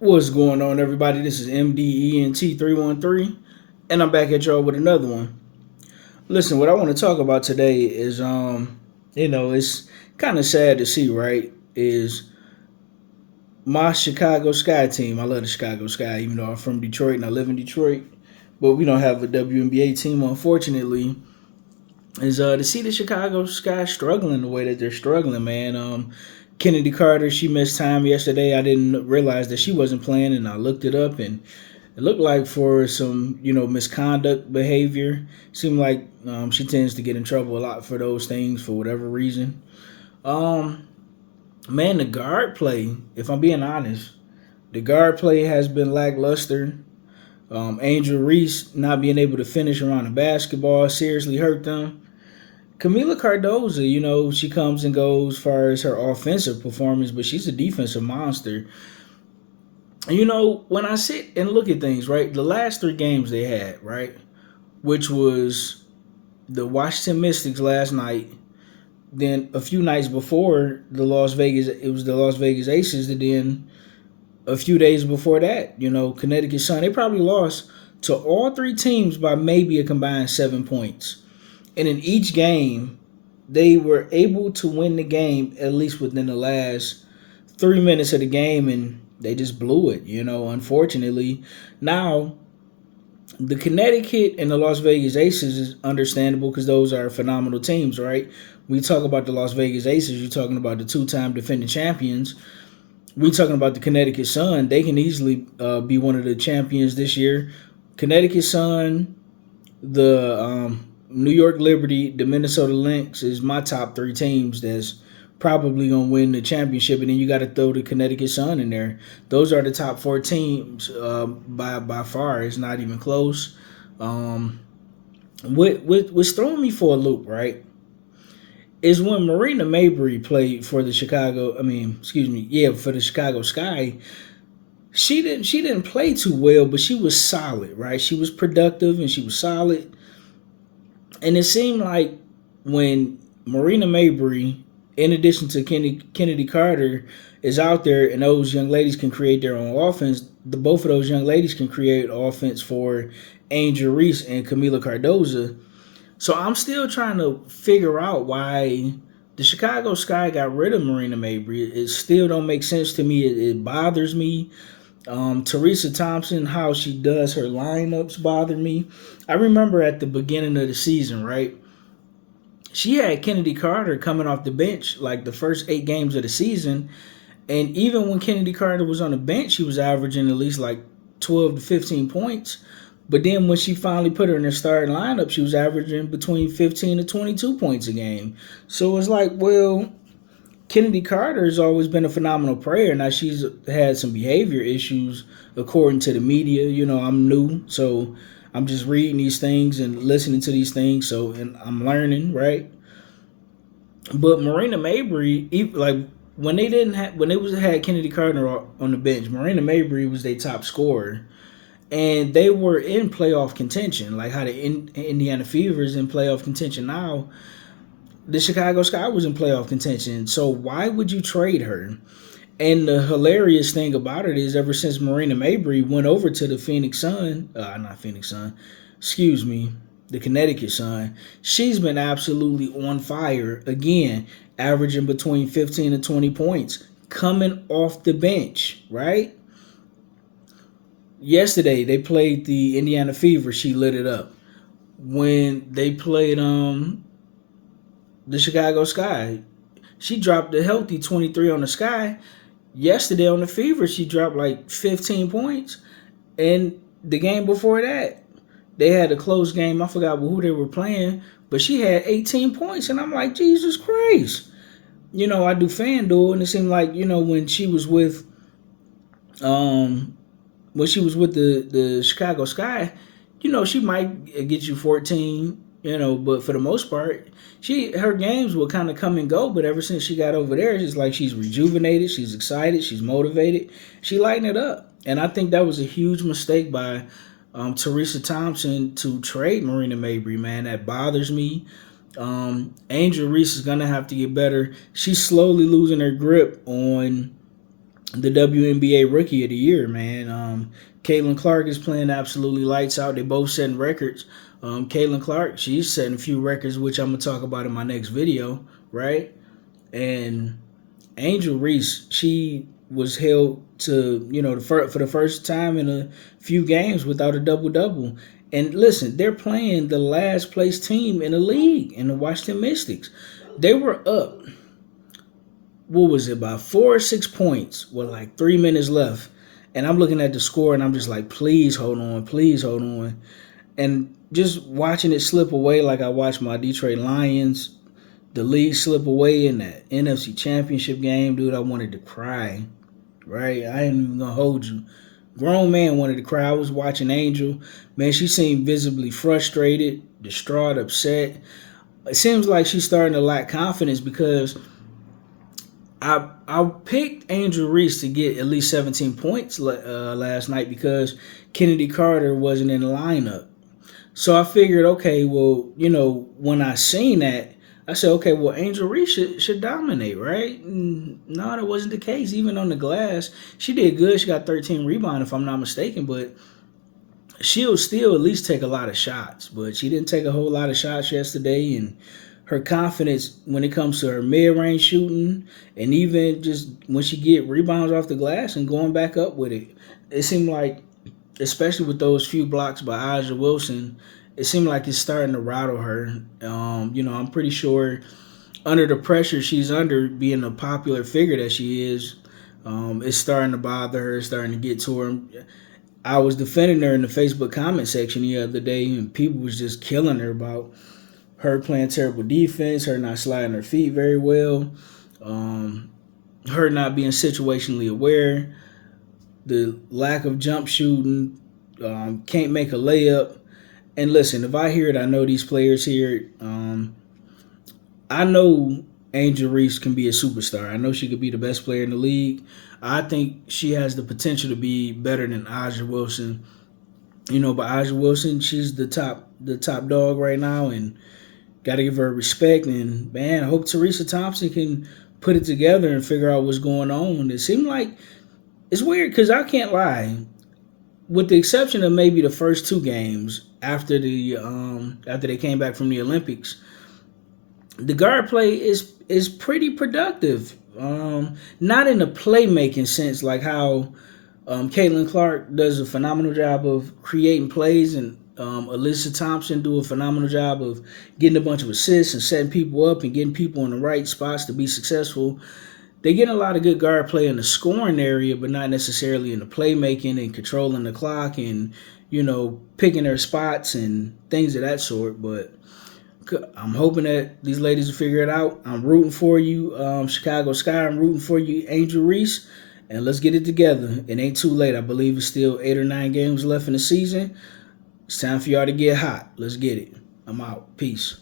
What's going on, everybody? This is MDENT313, and I'm back at y'all with another one. Listen, what I want to talk about today is, it's kind of sad to see, right? Is my Chicago Sky team. I love the Chicago Sky, even though I'm from Detroit and I live in Detroit, but we don't have a WNBA team, unfortunately. Is to see the Chicago Sky struggling the way that they're struggling, man. Kennedy Carter, she missed time yesterday. I didn't realize that she wasn't playing, and I looked it up, and it looked like for some, misconduct behavior. Seemed like she tends to get in trouble a lot for those things for whatever reason. Um, Man, the guard play, if I'm being honest, the guard play has been lackluster. Angel Reese not being able to finish around the basketball seriously hurt them. Camila Cardoza, she comes and goes as far as her offensive performance, but she's a defensive monster. When I sit and look at things, right, the last three games they had, right, which was the Washington Mystics last night, then a few nights before it was the Las Vegas Aces, and then a few days before that, Connecticut Sun, they probably lost to all three teams by maybe a combined 7 points. And in each game, they were able to win the game at least within the last 3 minutes of the game, and they just blew it, unfortunately. Now, the Connecticut and the Las Vegas Aces is understandable because those are phenomenal teams, right? We talk about the Las Vegas Aces, you're talking about the two-time defending champions. We talking about the Connecticut Sun. They can easily be one of the champions this year. Connecticut Sun, the New York Liberty, the Minnesota Lynx is my top three teams that's probably gonna win the championship, and then you got to throw the Connecticut Sun in there. Those are the top four teams by far. It's not even close. What's throwing me for a loop, right? Is when Marina Mabry played for the Chicago. I mean, excuse me, yeah, for the Chicago Sky. She didn't play too well, but she was solid, right? She was productive and she was solid. And it seemed like when Marina Mabry, in addition to Kennedy Carter, is out there and those young ladies can create their own offense, both of those young ladies can create offense for Angel Reese and Camila Cardoza. So I'm still trying to figure out why the Chicago Sky got rid of Marina Mabry. It still don't make sense to me. It bothers me. Teresa Thompson, how she does her lineups bother me. I remember at the beginning of the season, right? She had Kennedy Carter coming off the bench like the first 8 games of the season. And even when Kennedy Carter was on the bench, she was averaging at least like 12 to 15 points. But then when she finally put her in the starting lineup, she was averaging between 15 to 22 points a game. So it's like, well, Kennedy Carter has always been a phenomenal player. Now she's had some behavior issues, according to the media. I'm new, so I'm just reading these things and listening to these things. So and I'm learning, right? But Marina Mabry, like when they was had Kennedy Carter on the bench, Marina Mabry was their top scorer, and they were in playoff contention. Like how the Indiana Fever is in playoff contention now, the Chicago Sky was in playoff contention. So why would you trade her? And the hilarious thing about it is, ever since Marina Mabry went over to the Phoenix Sun, not Phoenix Sun, excuse me, the Connecticut Sun, she's been absolutely on fire again, averaging between 15 and 20 points, coming off the bench, right? Yesterday they played the Indiana Fever, she lit it up. When they played the Chicago Sky, she dropped a healthy 23 on the Sky. Yesterday on the Fever, she dropped like 15 points. And the game before that, they had a close game. I forgot who they were playing, but she had 18 points. And I'm like, Jesus Christ. I do FanDuel, and it seemed like, um when she was with the Chicago Sky, she might get you 14, but for the most part, her games will kind of come and go. But ever since she got over there, it's just like she's rejuvenated, she's excited, she's motivated, she lighting it up. And I think that was a huge mistake by Teresa Thompson to trade Marina Mabry. Man, that bothers me. Angel Reese is gonna have to get better. She's slowly losing her grip on the WNBA Rookie of the Year, man. Caitlin Clark is playing absolutely lights out. They both setting records. Caitlin Clark, she's setting a few records, which I'm gonna talk about in my next video, right? And Angel Reese, she was held to for the first time in a few games without a double double. And listen, they're playing the last place team in the league, in the Washington Mystics. They were up, what was it, about 4 or 6 points with like 3 minutes left. And I'm looking at the score and I'm just like, please hold on, please hold on. And just watching it slip away, like I watched my Detroit Lions, the league slip away in that NFC Championship game, dude, I wanted to cry, right? I ain't even gonna hold you. Grown man wanted to cry. I was watching Angel. Man, she seemed visibly frustrated, distraught, upset. It seems like she's starting to lack confidence because I picked Angel Reese to get at least 17 points last night because Kennedy Carter wasn't in the lineup. So I figured, okay, well, when I seen that, I said, okay, well, Angel Reese should dominate, right? No, that wasn't the case. Even on the glass, she did good. She got 13 rebounds, if I'm not mistaken, but she'll still at least take a lot of shots. But she didn't take a whole lot of shots yesterday, and her confidence when it comes to her mid-range shooting and even just when she get rebounds off the glass and going back up with it, it seemed like, especially with those few blocks by A'ja Wilson, it seemed like it's starting to rattle her. I'm pretty sure under the pressure she's under, being a popular figure that she is, it's starting to bother her, it's starting to get to her. I was defending her in the Facebook comment section the other day, and people was just killing her about her playing terrible defense, her not sliding her feet very well, her not being situationally aware, the lack of jump shooting, can't make a layup. And listen, if I hear it, I know these players hear it. I know Angel Reese can be a superstar. I know she could be the best player in the league. I think she has the potential to be better than A'ja Wilson. But A'ja Wilson, she's the top dog right now, and got to give her respect. And man, I hope Teresa Thompson can put it together and figure out what's going on. It seemed like it's weird because I can't lie, with the exception of maybe the first two games after they came back from the Olympics, the guard play is pretty productive. Not in a playmaking sense, like how Caitlin Clark does a phenomenal job of creating plays, and Alyssa Thompson do a phenomenal job of getting a bunch of assists and setting people up and getting people in the right spots to be successful. They get a lot of good guard play in the scoring area, but not necessarily in the playmaking and controlling the clock and, picking their spots and things of that sort. But I'm hoping that these ladies will figure it out. I'm rooting for you, Chicago Sky. I'm rooting for you, Angel Reese. And let's get it together. It ain't too late. I believe it's still 8 or 9 games left in the season. It's time for y'all to get hot. Let's get it. I'm out. Peace.